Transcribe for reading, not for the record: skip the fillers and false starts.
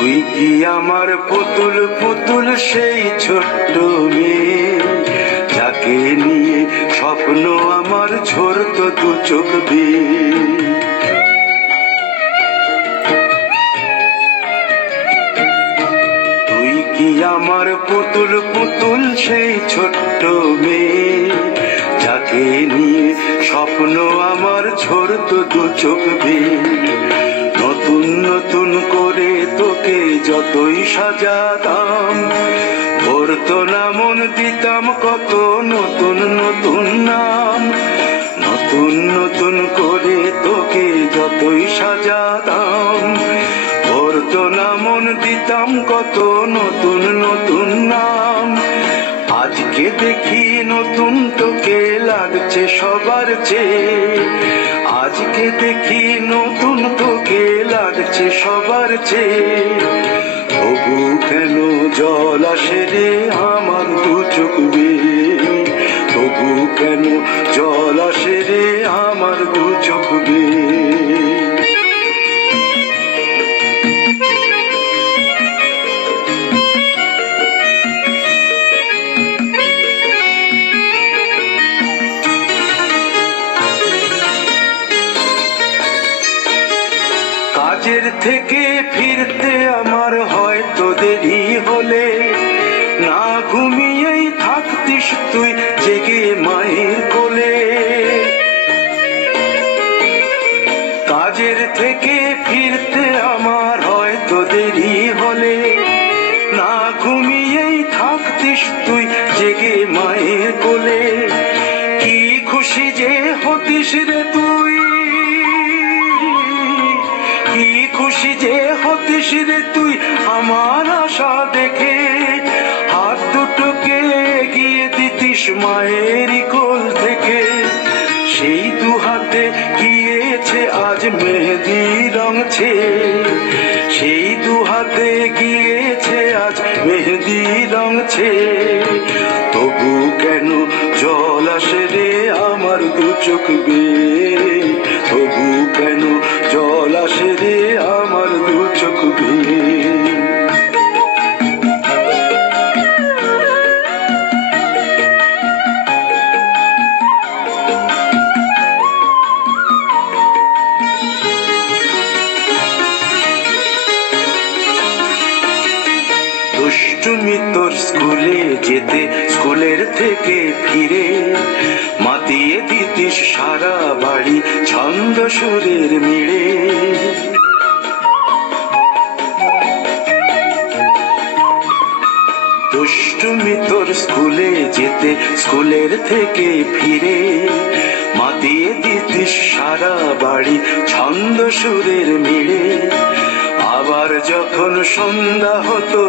তুই কি আমার পুতুল পুতুল সেই ছোট্ট মেয়ে, যাকে নিয়ে স্বপ্ন আমার ঝরতো দু চোখ বেয়ে। তুই কি আমার পুতুল পুতুল সেই ছোট্ট মেয়ে, যাকে নিয়ে স্বপ্ন আমার ঝরতো দু চোখ বেয়ে। নতুন নতুন করে তোকে যতই সাজাতাম, ভরতো না মন, দিতাম কত নতুন নতুন নাম। নতুন নতুন করে তোকে যতই সাজাতাম, ভরতো না মন, দিতাম কত নতুন নতুন নাম। আজকে দেখি নতুন তোকে লাগছে সবার চেয়ে, আজকে দেখি নতুন তোকে লাগছে সবার চেয়ে। তবু কেন জল আসে রে আমার দু চোখ বেয়ে, তবু কেন জল আসে রে আমার দু চোখ বেয়ে। কাজের থেকে ফিরতে আমার হয়তো দেরি হলে, না ঘুমিয়েই থাকতিস তুই জেগে মায়ের কোলে। কাজের থেকে ফিরতে আমার হয়তো দেরি হলে, না ঘুমিয়েই থাকতিস তুই জেগে মায়ের কোলে। কি খুশি যে হতিস রে তুই, কি খুশি যে হতিস রে তুই আমার আশা দেখে। হাত দুটোকে এগিয়ে দিতিস মায়েরই কোল থেকে, সেই দু হাতে গিয়েছে আজ মেহেদি রং ছেয়ে। সেই দু হাতে গিয়েছে আজ মেহেদি রং ছেয়ে। তবু কেন জল আসে রে আমার দু চোখ বেয়ে, তবু কেন জল আসে রে আমার দু চোখ বেয়ে। দুষ্টুমি তোর স্কুলে যেতে, স্কুলের থেকে ফিরে মাতিয়ে দিতিস সারা বাড়ি ছন্দ সুরের মিড়ে। দুষ্টুমি তোর স্কুলে যেতে, স্কুলের থেকে ফিরে মাতিয়ে দিতিস সারা বাড়ি ছন্দ সুরের মিড়ে। আবার যখন সন্ধ্যা হতো